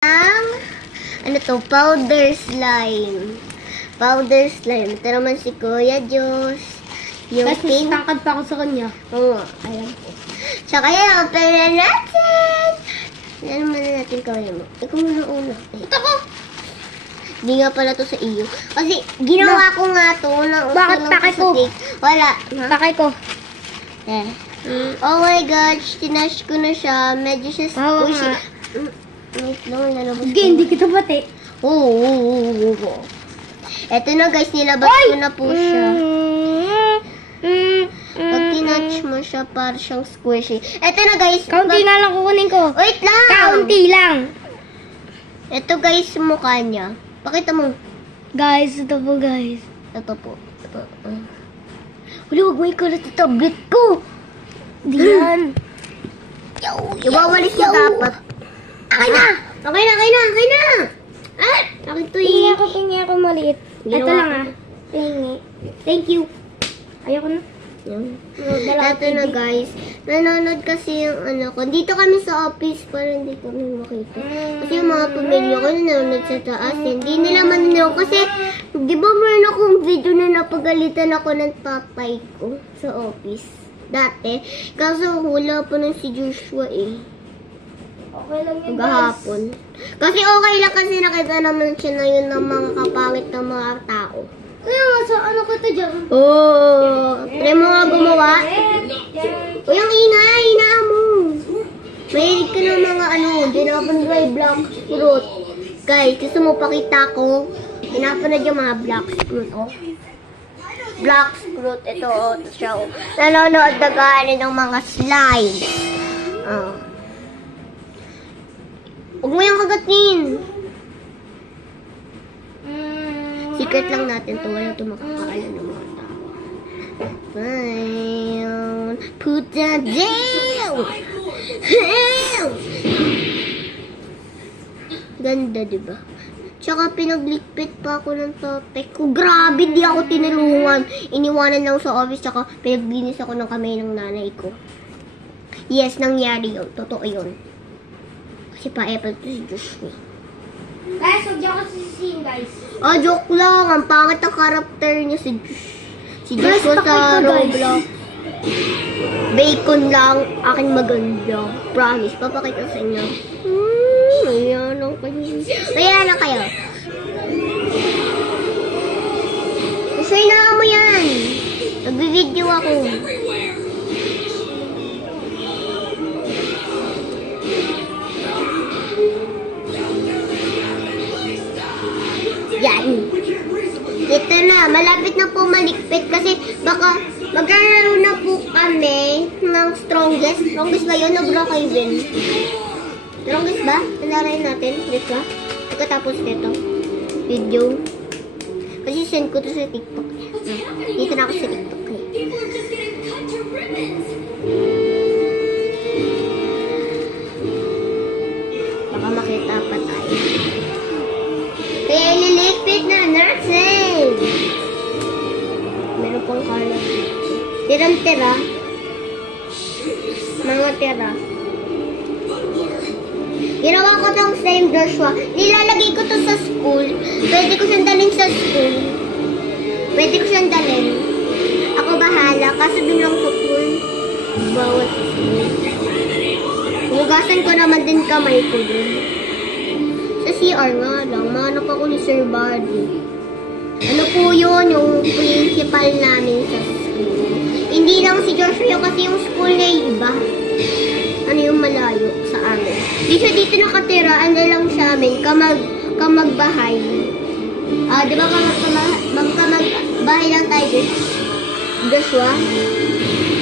Ang, ano to, powder slime. Powder slime. Ito naman si Kuya Diyos. Yung Tapos pink. tangkad pa ako sa kanya. Oo, alam ko. Tsaka yan, open na natin. Yan naman na natin kawin mo. Ikaw muna una. Ito ko! Hindi nga pala to sa iyo. Kasi ginawa ko nga to. Bakit pakay ko? Wala. Pakay ko. Eh. Oh my gosh, tinash ko na siya. Medyo siya Oo squishy. nga. Wait lang, lalabas Sige, hindi kita pati. Oo. Eto na guys, nilabas ko na po siya. Pag tinouch mo siya, para siyang squishy. Eto na guys. Kaunti na lang kukunin ko. Wait lang. Kaunti lang. Eto guys, mukha niya. Pakita mo. Guys, ito po guys. Ito po. Ito. Wala, huwag mo ikalat sa tablet ko. Di yan. Iwawalis mo dapat. Akin na! Okay na! Ah! Akin to eh. Pingi ako maliit. Ginawa Ito lang ko. ah. Pingi. Thank you. Ayoko na. Ito na guys. Nanonood kasi yung ano ko. Dito kami sa office para hindi kami makita. Kasi yung mga pamilya ko nanonood sa taas. Hindi nila mananood kasi di ba meron akong video na napagalitan ako ng tatay ko sa office. Dati. Kaso wala pa nun si Joshua eh. Okay lang yun guys. Maghapon. Kasi okay lang kasi nakita naman siya na yun ng mga kapangit ng mga tao. Kaya nga sa ano ko ito dyan? Oh, try mo nga gumawa. Uy, ang ingay, mo. Mahilig ka ng mga ano, dinapan dry black fruit. Guys, gusto mo pakita ko? Dinapan na dyan mga black fruit, oh. Black fruit, ito, oh, ito siya, oh. Nanonood na gani ng mga slime. Oh. Huwag mo yung kagatin. Secret lang natin to. Wala ito makakaalam ng mga tao. Fine. Put that down! Ganda, diba? Tsaka pinaglikpit pa ako ng tatay ko. Grabe, di ako tinulungan. Iniwanan lang sa office, tsaka pinaglinis ako ng kamay ng nanay ko. Yes, nangyari yun. Totoo yun. Kasi pa-apple to si Joshua. Guys, huwag dyan kasi sisihin guys. Oh, joke lang. Ang pangit ang karakter niya si Guys, Joshua pakita, sa guys. Roblox. Bacon lang. Akin maganda. Promise. Papakita sa inyo. Ayan lang kayo. Ayan lang kayo. Kasi na mo yan. Nag-video ako. Yan. Ito na, malapit na po malikpit kasi baka magkaroon na po kami ng strongest. Strongest ba yun? Nabra kayo din. Strongest ba? Nalaray natin. Dito ba? Pagkatapos nito. Video. Kasi send ko to sa TikTok. Dito na ako sa TikTok. Baka makita pa tayo. Kaya ililikpit na natin. Meron pang color. Tirang-tira. Mga tira. Ginawa ko tong same Joshua. Nilalagay ko to sa school. Pwede ko siyang dalhin sa school. Pwede ko siyang dalhin. Ako bahala. Kaso dun lang sa school. Bawat sa school. Hugasan ko naman din kamay ko dun. Sa CR nga lang, manap ako ni Sir Buddy. Ano po yun, yung principal namin sa school. Hindi lang si Joshua kasi yung school niya iba. Ano yung malayo sa amin. Di siya dito nakatira, ano lang siya amin, kamagbahay. Di ba kamagbahay lang tayo, Joshua?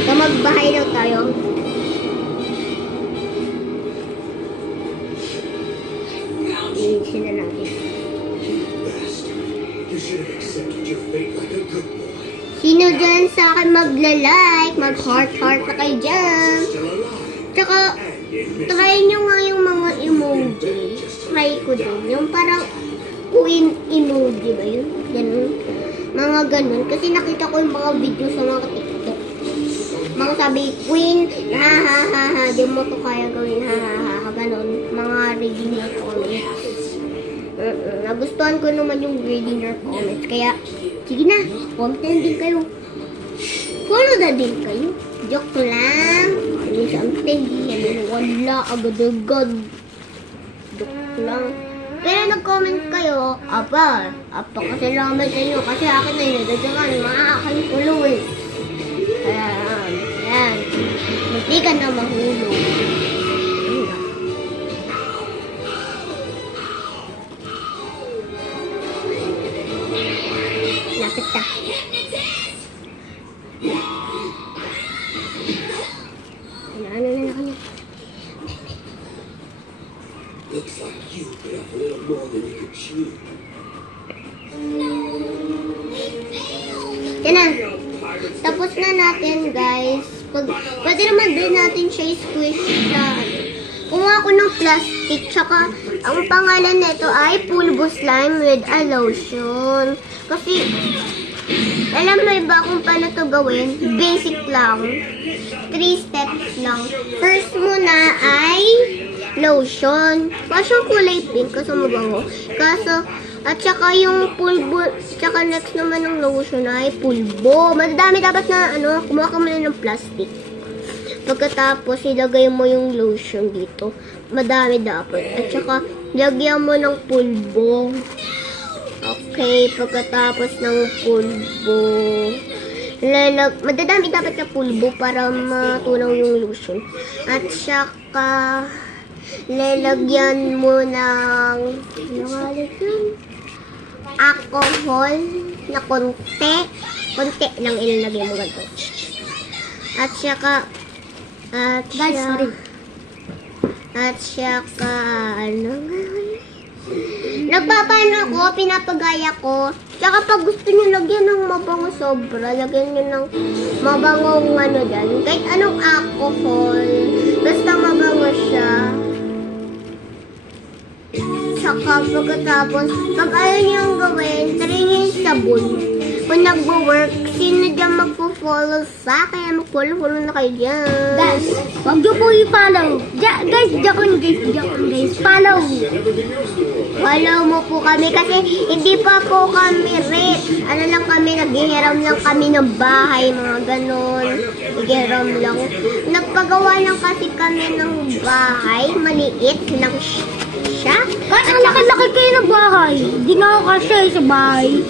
Kamagbahay lang tayo. Sila natin. Sino dyan sa akin magla-like, mag-heart-heart na kayo dyan. Tsaka, try nyo nga yung mga emoji. Try ko din. Yung parang queen emoji ba yun? Ganun. Mga ganun. Kasi nakita ko yung mga video sa mga TikTok. Mga sabi, queen, ha ha ha ha, di mo to kaya gawin, ha ha ha, ganun. Mga reading na comments. nagustuhan ko naman yung grading or comments. Kaya, sige na, comment na din kayo. Follow na din kayo. Joke lang. Ano something, ano wala, agad-agad. Joke lang. Pero nag-comment kayo, apa kasalamat sa inyo kasi akin na yun, dadyakan, makakain follow eh. Kaya, yan. Hindi ka na mahulog. Lapit ka. Ano na kanya? Looks like you bit off a little more than you could chew. Yan na. Tapos na natin, guys. Pwede naman din natin siya squish sa kumuha ko ng plastic. Tsaka, ang pangalan nito ay Pulbo Slime with a lotion. Kasi, alam mo ba kung paano to gawin? Basic lang. 3 steps lang. First muna ay lotion. Kaso kulay pink kasi mabango. Kaso, at saka yung pulbo, saka next naman ng lotion ay pulbo. Madami dapat na, kumuha ka muna ng plastic. Pagkatapos, ilagay mo yung lotion dito. Madami dapat. At saka, lagyan mo ng pulbo. Okay, pagkatapos ng pulbo, madadami dapat na pulbo para matunaw yung lotion. At saka, lalagyan mo ng alcohol na konti lang ilalagay mo ganito. At saka, nagpapano ako, pinapagaya ko. Tsaka pag gusto nyo lagyan ng mabango sobra, lagyan nyo ng mabangong dyan. Kahit anong alcohol, basta mabango siya. Tsaka pagkatapos, pag ayaw nyo yung gawin, try nyo yung sabon. Kung nagwo-work, sino dyan magpo-follow sa akin? Mag-follow na kayo dyan. Guys, huwag nyo po i-follow. Guys, guys, follow. Follow mo po kami kasi hindi pa po kami rich. Ano lang kami, naghihiram lang kami ng bahay, mga ganon. Naghihiram lang. Nagpagawa lang kasi kami ng bahay, maliit lang siya. Guys, ang laki-laki kayo ng bahay. Hindi na ako kasi sa bahay.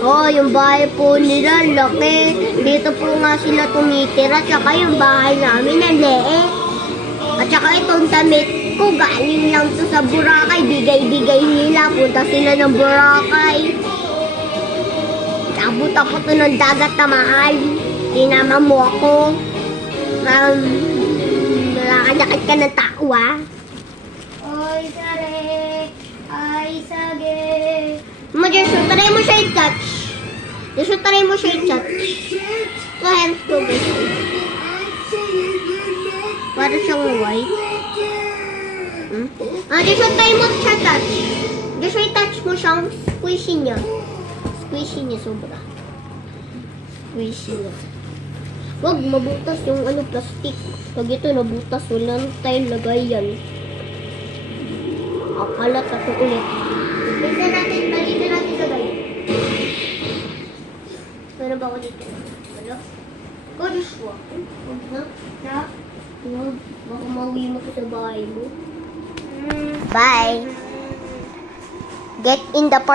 Oh, yung bahay po nila, laki. Dito po nga sila tumitira. Tsaka yung bahay namin, ang liit. At saka itong damit ko, galing lang to sa Boracay. Bigay-bigay nila. Punta sila ng Boracay. Abot ako to ng dagat na mahal. Tinama mo ako. Nakakanyakit ka ng tao, ah. Ay, sare. Ay, sage. Joshua, try mo siya i-touch. Joshua, try mo siya i-touch. So, hands ko, guys. Para siyang white. Joshua, try mo siya touch. Joshua, i-touch mo siyang squishy niya. Squishy niya, sobra. Squishy niya. Wag, mabutas yung plastic. Pag ito nabutas, wala na tayong lagayan. Akalat ako ulit. Balikan natin sa bayo. Meron ba ako dito? Wala? Go, Joshua. Huwag na. Huwag. Baka mauwi mo ko sa bahay mo. Bye. Get in the park.